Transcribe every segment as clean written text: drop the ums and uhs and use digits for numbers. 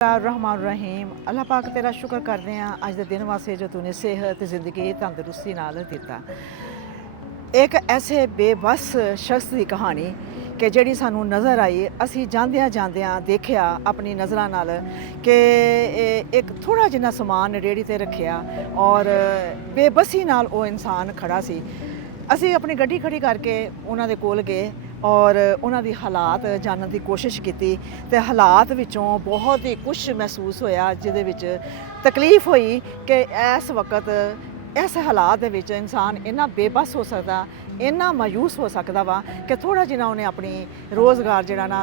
रहमान रहीम अल्लाह पाक तेरा शुक्र करते हैं अज के दिन वास्ते जो तूने सेहत जिंदगी तंदुरुस्ती नाल दिता। एक ऐसे बेबस शख्स की कहानी कि जिहड़ी सानू नज़र आई, असी जांदियां जांदियां देखिया अपनी नज़रां नाल कि एक थोड़ा जिन्ना समान रेहड़ी ते रखिया और बेबसी नाल वो इंसान खड़ा सी। असी अपनी गड्डी खड़ी करके उन्हां दे कोल गए और उन्हां दी हालात जानने की कोशिश की ते हालात विचों बहुत ही कुछ महसूस होया जिहदे विच तकलीफ हुई कि इस वक्त इस हालात दे विच इंसान इन्ना बेबस हो सकदा, इन्ना मायूस हो सकदा वा कि थोड़ा जिन्ना उन्हें अपनी रोज़गार जिहड़ा ना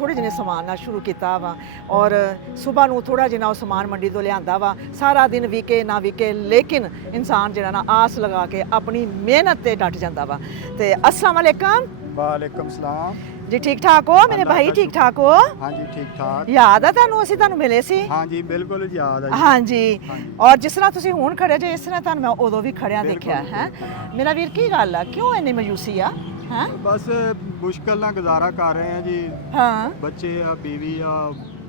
थोड़े जिन्ने समान ना शुरू किया वा और सुबह नूं थोड़ा जिन्ना समान मंडी तो लिआंदा वा, सारा दिन विके ना विके लेकिन इंसान जिहड़ा ना आस लगा के अपनी मेहनत ते डट जांदा वा। ते अस्सलाम वालेकुम। वालेकुम सलाम जी ठीक ठाक हो मेरे भाई? ठीक ठाक हो? हाँ जी ठीक ठाक। याद है ਤੁਹਾਨੂੰ ਅਸੀਂ ਤੁਹਾਨੂੰ ਮਿਲੇ ਸੀ? हाँ जी बिल्कुल याद है जी। हाँ जी और जिस तरह ਤੁਸੀਂ ਹੁਣ ਖੜੇ ਜੇ ਇਸ ਤਰ੍ਹਾਂ ਤੁਹਾਨੂੰ ਮੈਂ ਉਦੋਂ ਵੀ ਖੜਿਆ ਦੇਖਿਆ ਹੈ। ਮੇਰਾ ਵੀਰ ਕੀ ਗੱਲ ਆ, ਕਿਉਂ ਇੰਨੀ ਮਾਯੂਸੀ ਆ? ਹੈ बस मुश्किल ना गुजारा कर रहे हैं जी। हाँ बच्चे या बीवी या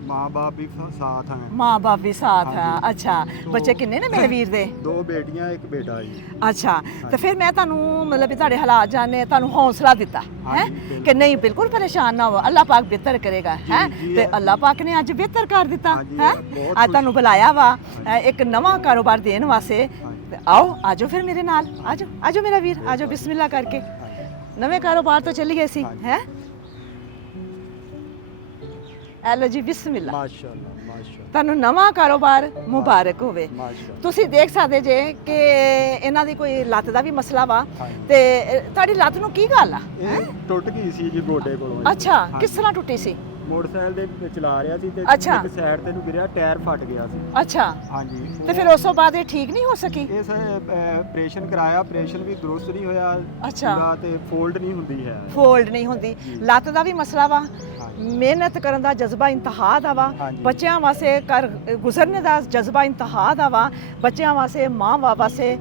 माँ बाप भी साथ हैं। माँ बाप भी साथ है। हाँ जी। अच्छा ਬੱਚੇ ਕਿੰਨੇ ਨੇ ਮੇਰੇ ਵੀਰ ਦੇ? 2 बेटियां 1 बेटा जी। ਅੱਛਾ ਤੇ ਫਿਰ ਮੈਂ ਤੁਹਾਨੂੰ ਮਤਲਬ ਵੀ ਤੁਹਾਡੇ ਹਾਲਾਤ ਜਾਣੇ ਤੁਹਾਨੂੰ ਹੌਸਲਾ ਦਿੱਤਾ ਹੈ ਕਿ ਨਹੀਂ ਬਿਲਕੁਲ ਪਰੇਸ਼ਾਨ ਨਾ ਹੋ, ਅੱਲਾਹ ਪਾਕ ਬਿਹਤਰ ਕਰੇਗਾ ਹੈ ਤੇ ਅੱਲਾਹ ਪਾਕ ਨੇ ਅੱਜ ਬਿਹਤਰ ਕਰ ਦਿੱਤਾ ਹੈ। ਅੱਜ ਤੁਹਾਨੂੰ ਬੁਲਾਇਆ ਵਾ ਇੱਕ ਨਵਾਂ ਕਾਰੋਬਾਰ ਦੇਣ ਵਾਸਤੇ। ਤੇ ਆਓ ਆਜੋ ਫਿਰ ਮੇਰੇ ਨਾਲ, ਆਜੋ ਆਜੋ ਮੇਰਾ ਵੀਰ, ਆਜੋ ਬਿਸਮਿਲ੍ਲਾ ਕਰਕੇ ਨਵੇਂ ਕਾਰੋਬਾਰ ਤੋਂ ਚੱਲੀਏ ਸੀ ਹੈ। ਐਲੋ ਜੀ ਬਿਸਮਿਲ੍ਲਾ। माशाल्लाह माशाल्लाह ਤੁਹਾਨੂੰ ਨਵਾਂ ਕਾਰੋਬਾਰ ਮੁਬਾਰਕ ਹੋਵੇ। माशाल्लाह। ਤੁਸੀਂ ਦੇਖ ਸਕਦੇ ਜੇ ਕਿ ਇਹਨਾਂ ਦੀ ਕੋਈ ਲੱਤ ਦਾ ਵੀ ਮਸਲਾ ਵਾ ਹਾਂਜੀ। ਤੇ ਤੁਹਾਡੀ ਲੱਤ ਨੂੰ ਕੀ ਗੱਲ ਆ? ਇਹ ਟੁੱਟ ਗਈ ਸੀ ਜੀ ਗੋਡੇ ਕੋਲੋਂ ਜੀ। ਅੱਛਾ ਹਾਂਜੀ। ਕਿਸ ਤਰ੍ਹਾਂ ਟੁੱਟੀ ਸੀ? ਮੋਟਰਸਾਈਕਲ ਦੇ ਚਲਾ ਰਿਹਾ ਸੀ ਤੇ ਅੱਛਾ। ਇੱਕ ਸਾਈਡ ਤੇ ਨੂੰ ਗਿਰਿਆ, ਟਾਇਰ ਫਟ ਗਿਆ ਸੀ। ਅੱਛਾ ਹਾਂਜੀ ਤੇ ਫਿਰ ਉਸ ਤੋਂ ਬਾਅਦ ਇਹ ਠੀਕ ਨਹੀਂ ਹੋ ਸਕੀ? ਇਸ ਆਪਰੇਸ਼ਨ ਕਰਾਇਆ, ਆਪਰੇਸ਼ਨ ਵੀ ਦਰੁਸਤ ਨਹੀਂ ਹੋਇਆ ਅੱਛਾ। ਪੂਰਾ ਤੇ ਫੋਲਡ ਨਹੀਂ ਹੁੰਦੀ ਹੈ। ਫੋਲਡ ਨਹੀਂ ਹੁੰਦੀ, ਲੱਤ ਦਾ ਵੀ ਮਸਲਾ ਵਾ। ਹਾਂਜੀ। ਮਿਹਨਤ ਕਰਨ ਦਾ ਜਜ਼ਬਾ ਇੰਤਹਾ ਦਾ ਵਾ, ਹਾਂਜੀ। ਬੱਚਿਆਂ ਵਾਸਤੇ ਕਰ ਗੁਜ਼ਰਨੇ ਦਾ ਜਜ਼ਬਾ ਇੰਤਹਾ ਦਾ ਵਾ, ਬੱਚਿਆਂ ਵਾਸਤੇ ਮਾਂ ਬਾਪ ਵਾਸਤੇ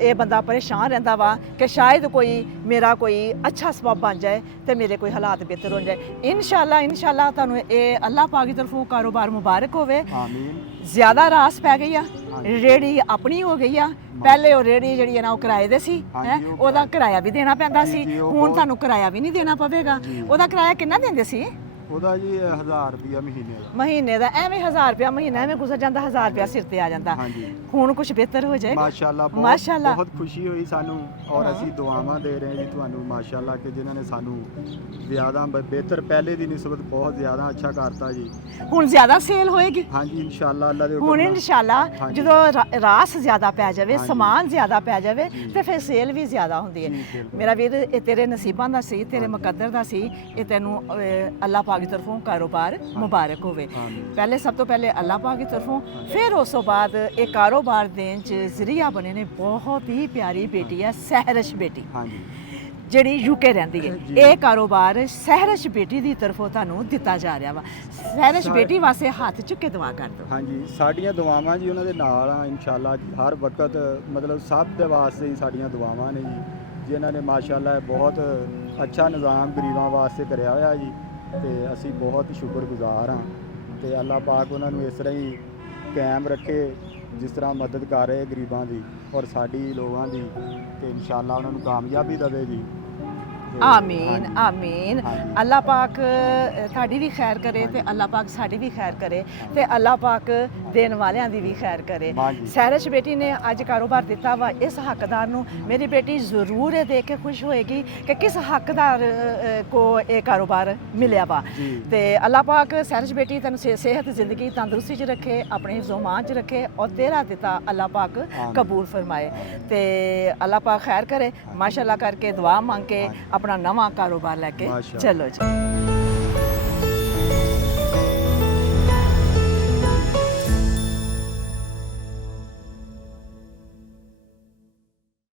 ਇਹ ਬੰਦਾ ਪਰੇਸ਼ਾਨ ਰਹਿੰਦਾ ਵਾ ਕਿ ਸ਼ਾਇਦ ਕੋਈ ਮੇਰਾ ਕੋਈ ਅੱਛਾ ਸਬਬ ਬਣ ਜਾਏ ਤੇ ਮੇਰੇ ਕੋਈ ਹਾਲਾਤ ਬਿਹਤਰ ਹੋ ਜਾਏ। ਇਨਸ਼ਾਅੱਲਾ ਤੁਹਾਨੂੰ ਇਹ ਅੱਲਾਹ ਪਾਕ ਦੀ ਤਰਫੋਂ ਕਾਰੋਬਾਰ ਮੁਬਾਰਕ ਹੋਵੇ। ਆਮੀਨ। ਜ਼ਿਆਦਾ ਰਾਸ ਪੈ ਗਈ ਆ, ਹਾਂਜੀ। ਰੇੜੀ ਆਪਣੀ ਹੋ ਗਈ ਆ। ਪਹਿਲੇ ਉਹ ਰੇੜੀ ਜਿਹੜੀ ਹੈ ਨਾ ਉਹ ਕਿਰਾਏ ਦੇ ਸੀ ਹਾਂਜੀ, ਹੈ, ਉਹ ਉਹਦਾ ਕਿਰਾਇਆ ਵੀ ਦੇਣਾ ਪੈਂਦਾ ਜੀ, ਸੀ। ਜੀ, ਉਹ ਹੁਣ ਬਹੁਤ- ਤੁਹਾਨੂੰ ਕਿਰਾਇਆ ਵੀ ਨਹੀਂ ਦੇਣਾ ਪਵੇਗਾ। ਜੀ। ਉਹਦਾ ਕਿਰਾਇਆ ਕਿੰਨਾ ਦਿੰਦੇ ਸੀ? ਉਹਦਾ ਜੀ 1000 ਰੁਪਿਆ ਮਹੀਨੇ ਦਾ। ਮਹੀਨੇ ਦਾ ਐਵੇਂ 1000 ਰੁਪਇਆ ਮਹੀਨਾ ਐਵੇਂ ਗੁਜ਼ਰ ਜਾਂਦਾ, 1000 ਰੁਪਇਆ ਸਿਰ ਤੇ ਆ ਜਾਂਦਾ। ਹਾਂਜੀ। ਹੁਣ ਕੁਝ ਬਿਹਤਰ ਹੋ ਜਾਏਗਾ ਮਾਸ਼ਾਅੱਲਾ ਮਾਸ਼ਾਅੱਲਾ। ਬਹੁਤ ਖੁਸ਼ੀ ਹੋਈ ਸਾਨੂੰ ਔਰ ਹਾਂ। ਅਸੀਂ ਦੁਆਵਾਂ ਦੇ ਰਹੇ ਹਾਂ ਜੀ ਤੁਹਾਨੂੰ ਮਾਸ਼ਾਅੱਲਾ ਕਿ ਜਿਨ੍ਹਾਂ ਨੇ ਸਾਨੂੰ ਜ਼ਿਆਦਾ ਬਿਹਤਰ ਪਹਿਲੇ ਦੀ ਨਿਸਬਤ ਬਹੁਤ ਜ਼ਿਆਦਾ ਅੱਛਾ ਕਰਤਾ ਜੀ। ਹੁਣ ਜ਼ਿਆਦਾ ਸੇਲ ਹੋਏਗੀ। ਹਾਂਜੀ ਇਨਸ਼ਾਅੱਲਾ ਅੱਲਾ ਦੇ ਹੁਣ ਹੁਕਮ ਨਾਲ। ਇਨਸ਼ਾਅੱਲਾ ਹਾਂਜੀ। ਜਦੋਂ ਰਾਸ ਜ਼ਿਆਦਾ ਪੈ ਜਾਵੇ, ਹਾਂਜੀ। ਸਮਾਨ ਜ਼ਿਆਦਾ ਪੈ ਜਾਵੇ ਜੀ। ਤੇ ਫਿਰ ਸੇਲ ਵੀ ਜ਼ਿਆਦਾ ਹੁੰਦੀ ਹੈ। ਜੀ, ਬਿਲਕੁਲ। ਮੇਰਾ ਵੀਰ ਇਹ ਤੇਰੇ ਨਸੀਬਾਂ ਦਾ ਸੀ, ਤੇਰੇ ਮੁਕੱਦਰ ਦਾ ਸੀ। ਇਹ ਤੈਨੂੰ ਅੱਲਾਹ ਪਾਕ ਦੀ ਤਰਫੋਂ ਕਾਰੋਬਾਰ ਮੁਬਾਰਕ ਹੋਵੇ। ਆਮੀਨ। ਪਹਿਲੇ ਸਭ ਤੋਂ ਪਹਿਲੇ ਅੱਲਾਹ ਪਾਕ ਦੀ ਤਰਫੋਂ, ਫਿਰ ਉਸ ਤੋਂ ਬਾਅਦ ਇਹ ਕਾਰੋਬਾਰ ਦੇਣ 'ਚ ਜ਼ਰੀਆ ਬਣੇ ਨੇ ਬਹੁਤ ਹੀ ਪਿਆਰੀ ਬੇਟੀ ਹੈ ਸਹਿਰਸ਼ ਬੇਟੀ, ਹਾਂਜੀ ਜਿਹੜੀ ਯੂਕੇ ਰਹਿੰਦੀ ਹੈ। ਜੀ। ਇਹ ਕਾਰੋਬਾਰ ਸਹਿਰਸ਼ ਬੇਟੀ ਦੀ ਤਰਫੋਂ ਤੁਹਾਨੂੰ ਦਿੱਤਾ ਜਾ ਰਿਹਾ ਵਾ। ਸਹਿਰਸ਼ ਬੇਟੀ ਵਾਸਤੇ ਹੱਥ ਚੁੱਕ ਕੇ ਦੁਆ ਕਰ ਦਿਓ। ਹਾਂਜੀ ਸਾਡੀਆਂ ਦੁਆਵਾਂ ਜੀ ਉਹਨਾਂ ਦੇ ਨਾਲ ਆ ਇਨਸ਼ਾਅੱਲਾ ਹਰ ਵਕਤ, ਮਤਲਬ ਸਭ ਦੇ ਵਾਸਤੇ ਹੀ ਸਾਡੀਆਂ ਦੁਆਵਾਂ ਨੇ ਜੀ, ਜਿਨ੍ਹਾਂ ਨੇ ਮਾਸ਼ਾਅੱਲਾ ਬਹੁਤ ਅੱਛਾ ਨਿਜ਼ਾਮ ਗਰੀਬਾਂ ਵਾਸਤੇ ਕਰਿਆ ਹੋਇਆ ਜੀ ਤੇ ਅਸੀਂ ਬਹੁਤ ਸ਼ੁਕਰਗੁਜ਼ਾਰ ਹਾਂ ਤੇ ਅੱਲਾਹ ਪਾਕ ਉਹਨਾਂ ਨੂੰ ਇਸ ਤਰ੍ਹਾਂ ਹੀ ਕਾਇਮ ਰੱਖੇ ਜਿਸ ਤਰ੍ਹਾਂ ਮਦਦ ਕਰ ਰਹੇ ਗਰੀਬਾਂ ਦੀ ਔਰ ਸਾਡੀ ਲੋਕਾਂ ਦੀ ਤੇ ਇਨਸ਼ਾਅੱਲਾ ਉਹਨਾਂ ਨੂੰ ਕਾਮਯਾਬੀ ਦੇਵੇ ਜੀ। ਤੇ ਆਮੀਨ ਹਾਂਜੀ। ਆਮੀਨ। ਹਾਂਜੀ। ਅੱਲਾਹ ਪਾਕ ਤੁਹਾਡੀ ਵੀ ਖੈਰ ਕਰੇ ਤੇ ਅੱਲਾਹ ਪਾਕ ਸਾਡੀ ਵੀ ਖੈਰ ਕਰੇ ਤੇ ਅੱਲਾਹ ਪਾਕ ਦੇਣ ਵਾਲਿਆਂ ਦੀ ਵੀ ਖੈਰ ਕਰੇ। ਹਾਂਜੀ। ਸਹਿਰਸ਼ ਬੇਟੀ ਨੇ ਅੱਜ ਕਾਰੋਬਾਰ ਦਿੱਤਾ ਵਾ ਇਸ ਹੱਕਦਾਰ ਨੂੰ। ਮੇਰੀ ਬੇਟੀ ਜ਼ਰੂਰ ਇਹ ਦੇਖ ਕੇ ਖੁਸ਼ ਹੋਏਗੀ ਕਿ ਕਿਸ ਹੱਕਦਾਰ ਕੋ ਇਹ ਕਾਰੋਬਾਰ ਮਿਲਿਆ ਵਾ। ਜੀ। ਤੇ ਅੱਲਾਹ ਪਾਕ ਸਹਿਰਸ਼ ਬੇਟੀ ਤੈਨੂੰ ਸਿਹਤ ਜ਼ਿੰਦਗੀ ਤੰਦਰੁਸਤੀ 'ਚ ਰੱਖੇ, ਆਪਣੇ ਹਿਫਜ਼ੋ-ਮਾਨ 'ਚ ਰੱਖੇ ਔਰ ਤੇਰਾ ਦਿੱਤਾ ਅੱਲਾਹ ਪਾਕ ਕਬੂਲ ਫਰਮਾਏ ਤੇ ਅੱਲਾਹ ਪਾਕ ਖੈਰ ਕਰੇ। ਮਾਸ਼ਾਅੱਲਾ ਕਰਕੇ ਦੁਆ ਮੰਗ ਕੇ ਆਪਣਾ ਨਵਾਂ ਕਾਰੋਬਾਰ ਲੈ ਕੇ ਮਾਸ਼ਾਅੱਲਾ। ਚਲੋ ਜੀ।